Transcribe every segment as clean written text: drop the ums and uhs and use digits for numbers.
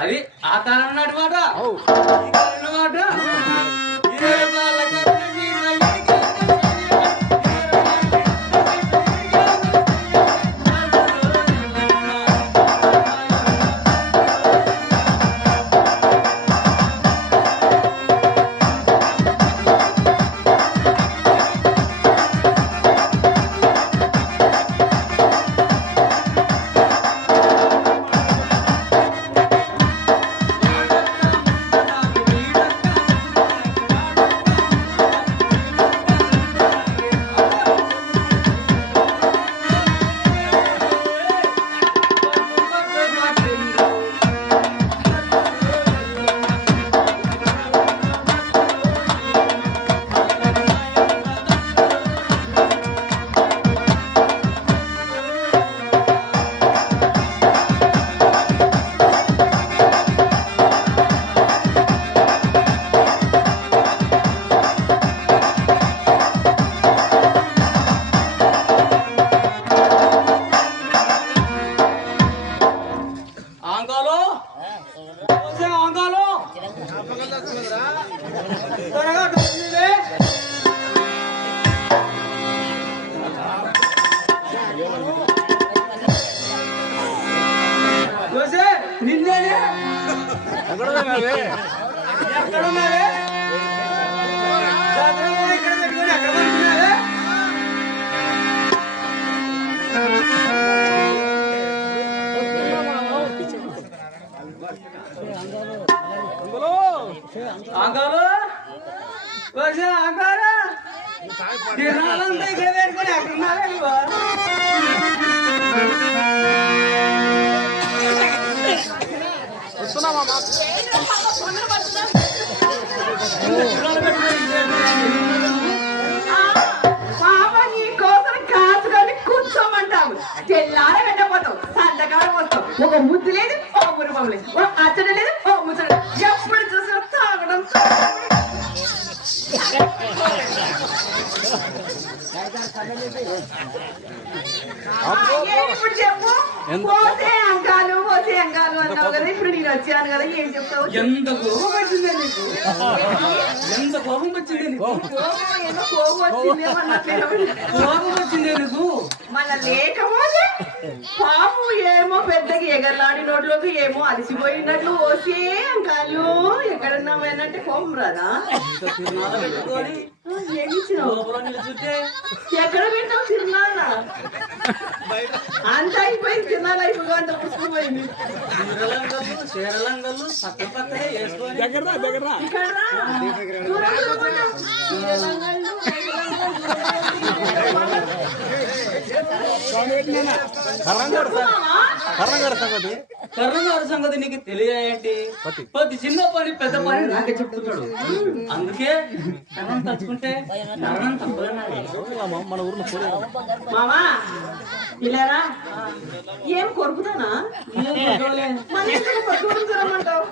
అది ఆ తరం అన్నమాట అన్నమాట కూర్చోమంటాము తెల్లార వెళ్ళిపోతాం సంతకాలం వస్తాం ఒక ముద్దు లేదు ఓ మురుపం లేదు ఓ అచ్చడ లేదు ఓ ముచ్చట ఎప్పుడు చూసినా తాగడం ఇప్పుడు చెప్పు పోతే అంకాలు అన్నావు కదా ఇప్పుడు నేను వచ్చాను కదా ఏం చెప్తావు ఎంత కోపం వచ్చిందే నీకు ఎంత కోపం వచ్చిందే నీకు కోపం వచ్చిందే నీకు మన లేకపోతే పాము ఏమో పెద్దగా ఎగరలాడి నోట్లోకి ఏమో అలసిపోయినట్లు ఓసే అంకాలు ఎక్కడన్నా పోయినట్టే కోపం రాదా ఎక్కడ పెట్టావు తిరునాళ్ళ అంత అయిపోయింది తిరునాళ్ళు అయిపోయి అంత పుష్పపోయింది కర్ణగారి సంగతి నీకు తెలియంటి ప్రతి చిన్న పని పెద్ద పని నాకే చెప్తున్నాడు అందుకే కర్ణం తలుచుకుంటే కర్ణం మన ఊర్లో మామా ఇలారా ఏం కొరుకుతానా పట్టుకుంటామంటావు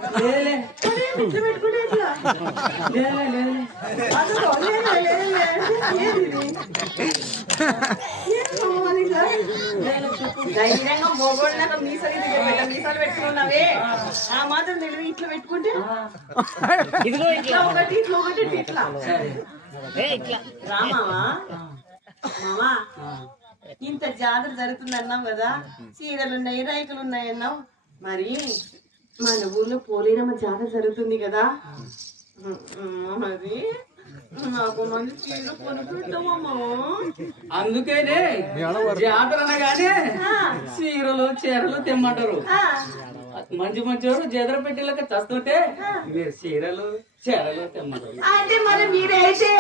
ధైర్యంగా మొగోళ్ళక మీసాలు పెట్టుకున్నావే ఆ మాత్రం తెలివి ఇట్లా పెట్టుకుంటే ఇట్లా ఒకటి ఇట్లా రామావా మామా ఇంత జాతర జరుగుతుంది అన్నావు కదా చీరలు ఉన్నాయి రైకులు ఉన్నాయి అన్నావు మరి మన ఊర్లో పోలేరమ్మ జాతర జరుగుతుంది కదా మరి నాకు మంచి చీర కొనుక్కుంటామమ్మా అందుకేనే జాతర అనగానే చీరలు తెమ్మంటారు మంచి మంచివారు జాతర పెట్టేలాగా చస్తుంటే మీరు చీరలు తెమ్మంటారు అంటే మరి మీరైతే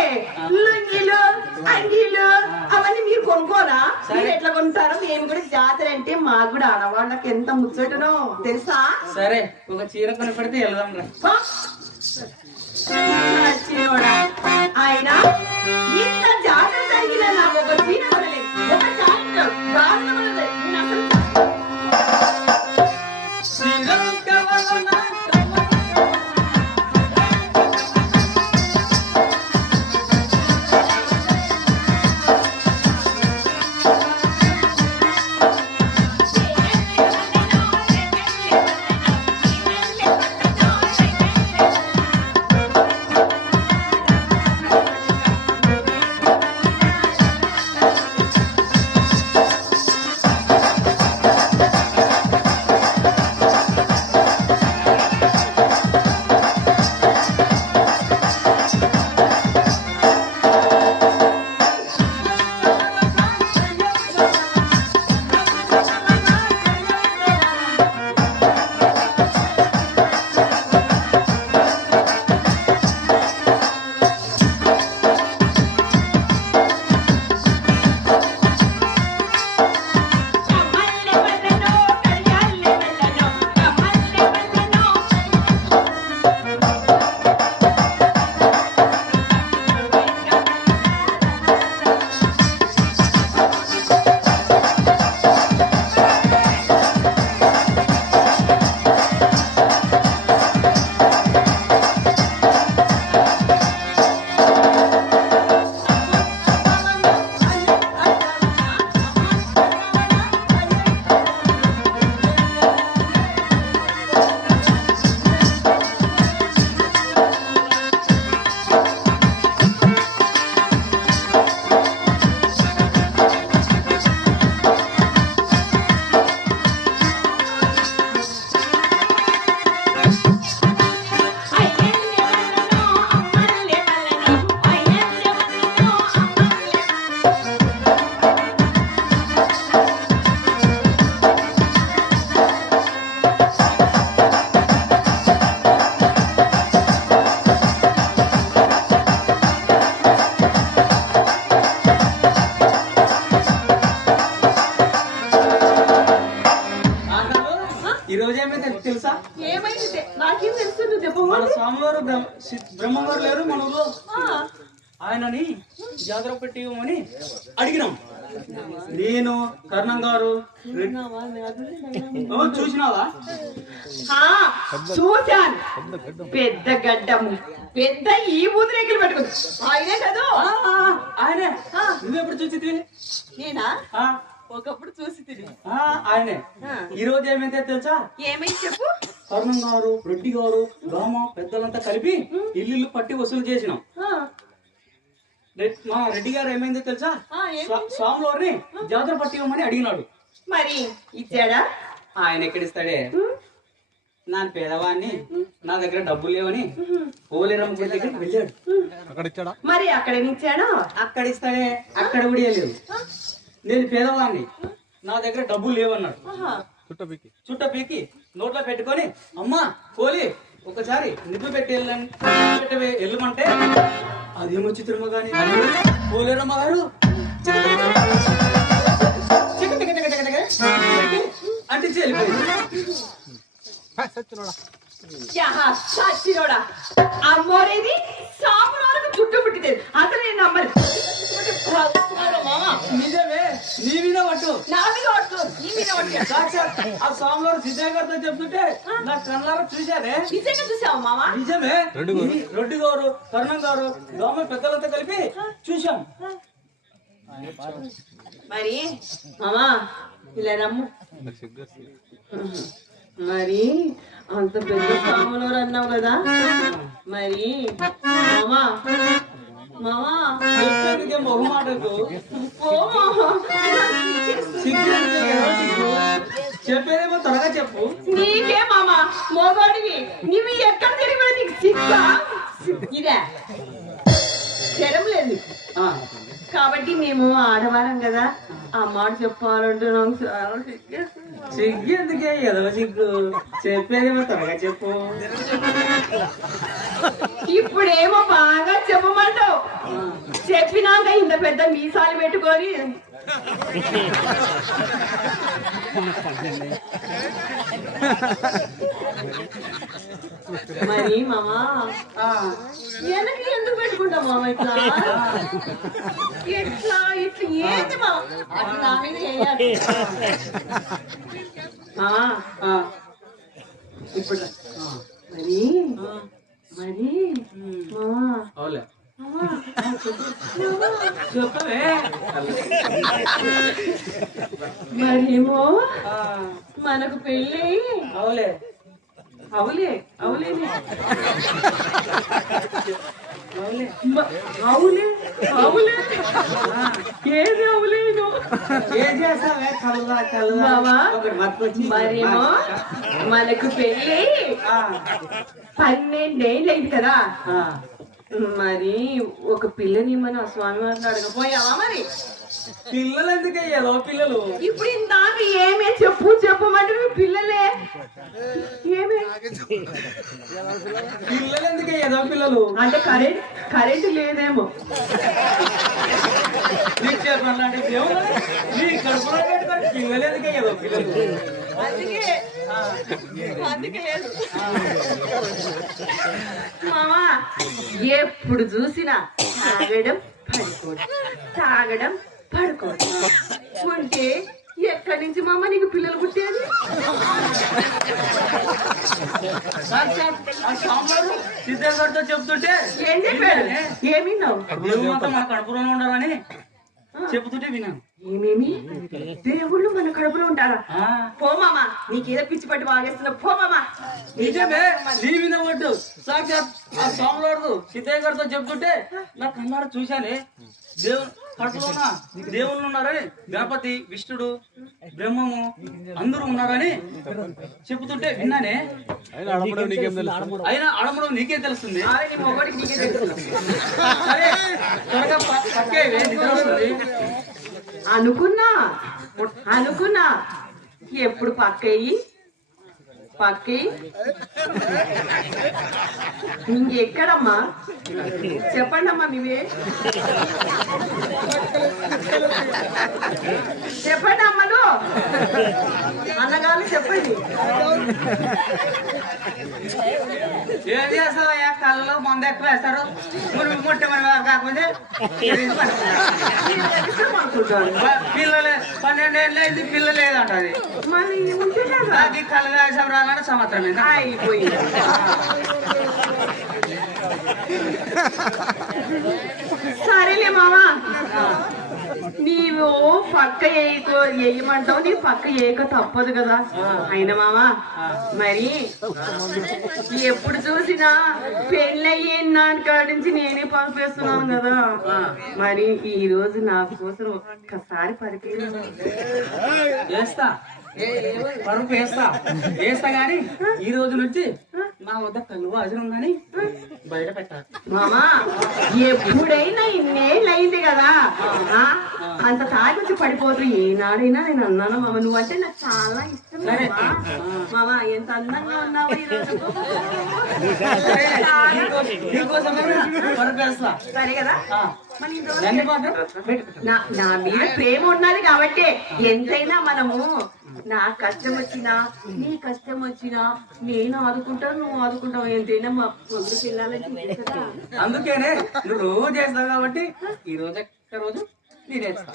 లుంగీలు అంగీలు అవన్నీ మీరు కొనుక్కోరా మీరు ఎట్లా కొంటారో మేము కూడా జాతర అంటే మాకు కూడా ఆడవాళ్ళకి ఎంత ముచ్చటనో తెలుసా సరే ఒక చీర కొని పెడితే వెళ్దాం రా ఆయన ఇంత జాతర జరిగిన నాకు ఒక చీర కొనలేదు ఒక జాతర రోజు ఏమైతే తెలుసా? ఏమైంది? నాకేం తెలుసు, నువ్వు చెప్పు. మన స్వామివారు బ్రహ్మగారు లేరు మన ఊళ్ళో, ఆయనని జాతర పెట్టి ఇవ్వమని అడిగినాం. నేను కర్ణం గారు చూసినావా? చూశాను. పెద్ద గడ్డము, పెద్ద ఈ ఊదిరేకులు పెట్టుకుంది ఆయనే కదా. ఆయనే. నువ్వెప్పుడు చూసి? నేనా ఒకప్పుడు చూసి తిని. ఆయనే. ఈ రోజు ఏమైతే తెలుసా? ఏమైంది చెప్పు. కర్ణం గారు, రెడ్డి గారు, గామ పెద్దలంతా కలిపి ఇల్లు పట్టి వసూలు చేసినాం. మా రెడ్డి గారు ఏమైందో తెలుసా? స్వామివారిని జాతర పట్టి ఇవ్వమని అడిగినాడు. మరి ఇచ్చాడా? ఆయన ఎక్కడిస్తాడే? నా పేదవాడిని, నా దగ్గర డబ్బులు లేవని పోలేరమ్మ గుడి దగ్గరికి వెళ్ళాడు. మరి అక్కడేనిచ్చాడా? అక్కడ ఇస్తాడే, అక్కడ కూడా లేదు. నేను పేదవాడిని, నా దగ్గర డబ్బులు లేవన్నాడు. చుట్ట పీకి నోట్లో పెట్టుకొని, అమ్మా పోలి ఒకసారి నిప్పు పెట్టి వెళ్ళమంటే అదేమో చిత్రమ్మ గాని పోలేరమ్మ గారు అంటే అమ్మోరేది సాములోనికి చుట్టూ పుట్టితే అతను నేను నమ్మరు. నిజమే, నీ మీద పట్టు, నా మీద పట్టు, నీ మీద పట్టు. ఆ స్వామివారు సిద్ధయ్య గారితో చెప్తుంటే నా కళ్ళారా చూశారే. నిజంగా చూసావు మామ? నిజమే. రెడ్డి గారు, కర్ణం గారు, దోమ పెద్దలతో కలిపి చూశాం. మరి మామా ఇలా రమ్ము. మరి అంత పెద్ద సాములోరు అన్నావు కదా, మరి మామా మామా మొహమాటకు చెప్పేదేమో త్వరగా చెప్పు. నీకే మామా మోగోడివి, నువ్వు ఎక్కడ తిరిగి నీకు సిగ్గా ఇదే శరం లేదు. కాబట్టి మేము ఆడవారం కదా, ఆ మాట చెప్పాలంటే నాకు చాలా సిగ్గు ఎందుకే? ఏదో సిగ్గు, చెప్పేదేమో త్వరగా చెప్పు. ఇప్పుడేమో బాగా చెప్పమంటావు, చెప్పినాక ఇంత పెద్ద మీసాలు పెట్టుకొని మరి మామా వెనక్కి ఎందుకు పెట్టుకుంటాం మామ? ఇట్లా ఇట్లా ఇట్లా ఏంటి మామ? అది నా మీద వేయాలి. ఇప్పుడు మరి మరి మామా చెప్పవే. మరేమో మనకు పెళ్ళి అవులే అవులే అవులేని అవులే అవులే ఏది అవులేను ఏం చేస్తావే? మరేమో మనకు పెళ్ళి 12 ఏళ్ళు అయింది కదా, మరి ఒక పిల్లని మనం స్వామి వారిని అడగపోయావా? మరి పిల్లలు ఎందుకే? ఏదో పిల్లలు. ఇప్పుడు ఇందాక ఏమే చెప్పమంటే పిల్లలే ఏమే పిల్లలు ఎందుకే? ఏదో పిల్లలు అంటే కరెంట్ లేదేమో. నీకు చెప్పాలంటే నీ కడుపులో పెట్టుకొని పిల్లలు ఎందుకే? ఏదో పిల్లలు. అందుకే లేదు మామా. ఎప్పుడు చూసినా తాగడం పడుకోవడం ఉంటే ఎక్కడి నుంచి మామ నీకు పిల్లలు పుట్టేది? సిద్ధయ్య గారితో చెప్తుంటే ఏం చెప్పాడు? ఏమిన్నావు? మన కడుపులోనే ఉండాలని చెప్తుంటే విన్నాను. ఏమేమి దేవుళ్ళు మన కడుపులో ఉంటారా? పో మామా, నీకేదో పిచ్చి పట్టి బాగేస్తున్నా. పో మామా. నిజమే, నీ మీద పట్టు. సాక్షాత్ ఆ స్వామివారు సిద్ధయ్య గారితో చెప్తుంటే నా కన్నాడు చూశానే. కడుపులోన దేవుళ్ళు ఉన్నారని, గణపతి, విష్ణుడు, బ్రహ్మము అందరూ ఉన్నారని చెబుతుంటే విన్నానే. అయినా ఆడమడం నీకేం తెలుస్తుంది? సరే త్వరగా పక్కే నిద్ర వస్తుంది. అనుకున్నా ఎప్పుడు పక్కయ్యి ఇంకెక్కడమ్మా? చెప్పండి అమ్మా, మీవే చెప్పండి అమ్మలు, అన్నగారు చెప్పండి. ఏం చేస్తావయ్యా కళ్ళలో మందు ఎక్కువ వేస్తారు మురుగు ముట్ట మరి కాకపోతే పిల్లలే 12 ఏళ్ళు అయింది పిల్ల లేదంటది మళ్ళీ ఉంటే కదా అది కళ్ళ వేసం రాగానే సంవత్సరం అయిపోయింది. సరేలే మామా, నీవు పక్క వేయమంటావు, నీ పక్క వేయక తప్పదు కదా. అయినా మామా మరి ఎప్పుడు చూసినా పెళ్ళయ్యే నాన్నకాడి నుంచి నేనే పంపేస్తున్నాను కదా. మరి ఈ రోజు నా కోసం ఒక్కసారి వేస్తా పరుపు వేస్తా గాని ఈ రోజు నుంచి నా వద్ద కలువ అజరం గాని బయట పెట్టాలి మామా. ఎప్పుడైనా ఇన్నేళ్ళు అయింది కదా, అంత తాగి పడిపోతూ ఏనాడైనా నేను అన్నాను మామ, నువ్వంటే నాకు చాలా ఇష్టం మామ. ఎంత అందంగా ఉన్నావు సరే కదా. నా మీద ప్రేమ ఉన్నది కాబట్టి ఎంతైనా మనము, నా కష్టం వచ్చినా నీ కష్టం వచ్చినా నేను ఆదుకుంటాను, నువ్వు ఆదుకుంటావు. ఎంతైనా మా పొద్దు పిల్లలకి కదా. అందుకేనే నువ్వు రోజు చేస్తావు కాబట్టి ఈ రోజు ఒక్క రోజు నేనేస్తా.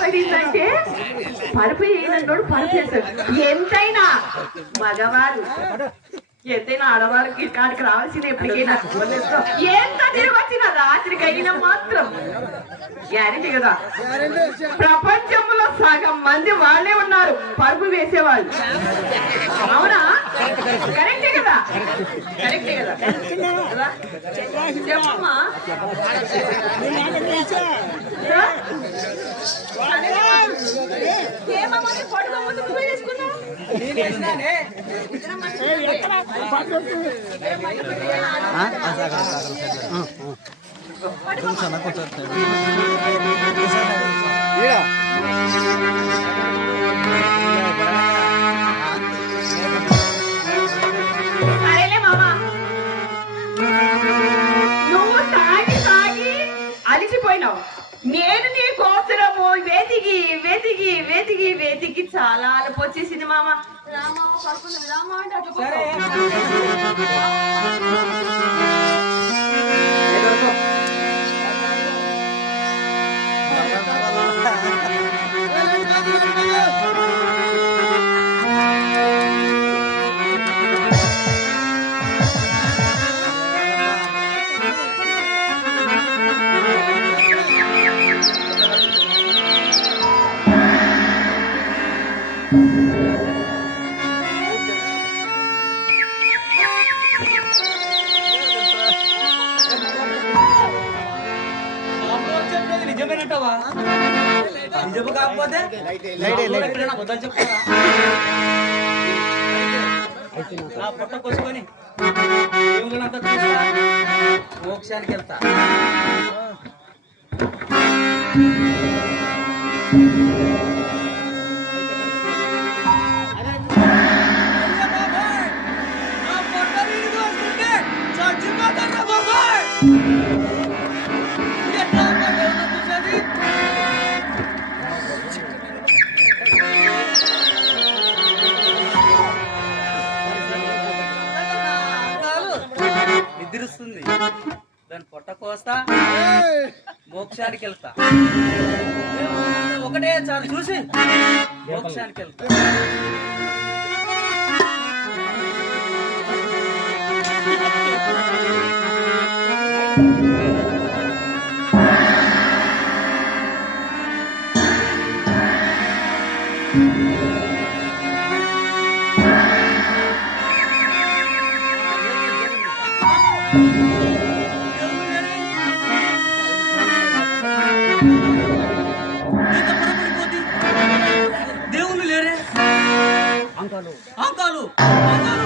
పడిందంటే పరుపు వేయనంటోడు పరుపు వేస్తాడు. ఎంతైనా మగవారు ఎంతైనా ఆడవారికి కాడికి రావాల్సింది ఎప్పటికైనా. ఎంత తిరిగి వచ్చిన రాత్రికి అయినా మాత్రం గ్యారెంటీ కదా. ప్రపంచంలో సగం మంది వాళ్ళే ఉన్నారు పరుపు వేసేవాళ్ళు. అవునా? కరెక్టే కదా, కరెక్టే కదా. చెప్పమ్మా. పడుకో ముందు నువ్వే వేసుకున్నావు. సరేలే మామా, నువ్వు తాగి తాగి అలిసిపోయినావు. నేను నీ కోసరము వెతికి వెతికి వెతికి వెతికి చాలా అలపు వచ్చేసింది మామ. రామా పడుకుందాం, రామా అంటే నిజమేనంటావా? నిజము కాకపోతే చెప్తారా? నా పొట్ట కోసుకొని దేవుళ్ళంతా చూస్తా మోక్షానికి వెళ్తా. నిద్రిస్తుంది, దాని పొట్ట కోస్తా మోక్షానికి వెళ్తా. ఒకటే చాలు చూసి మోక్షానికి వెళ్తా. దేవుళ్ళు లేరే, అంకాలు అంకాలు అంకాలు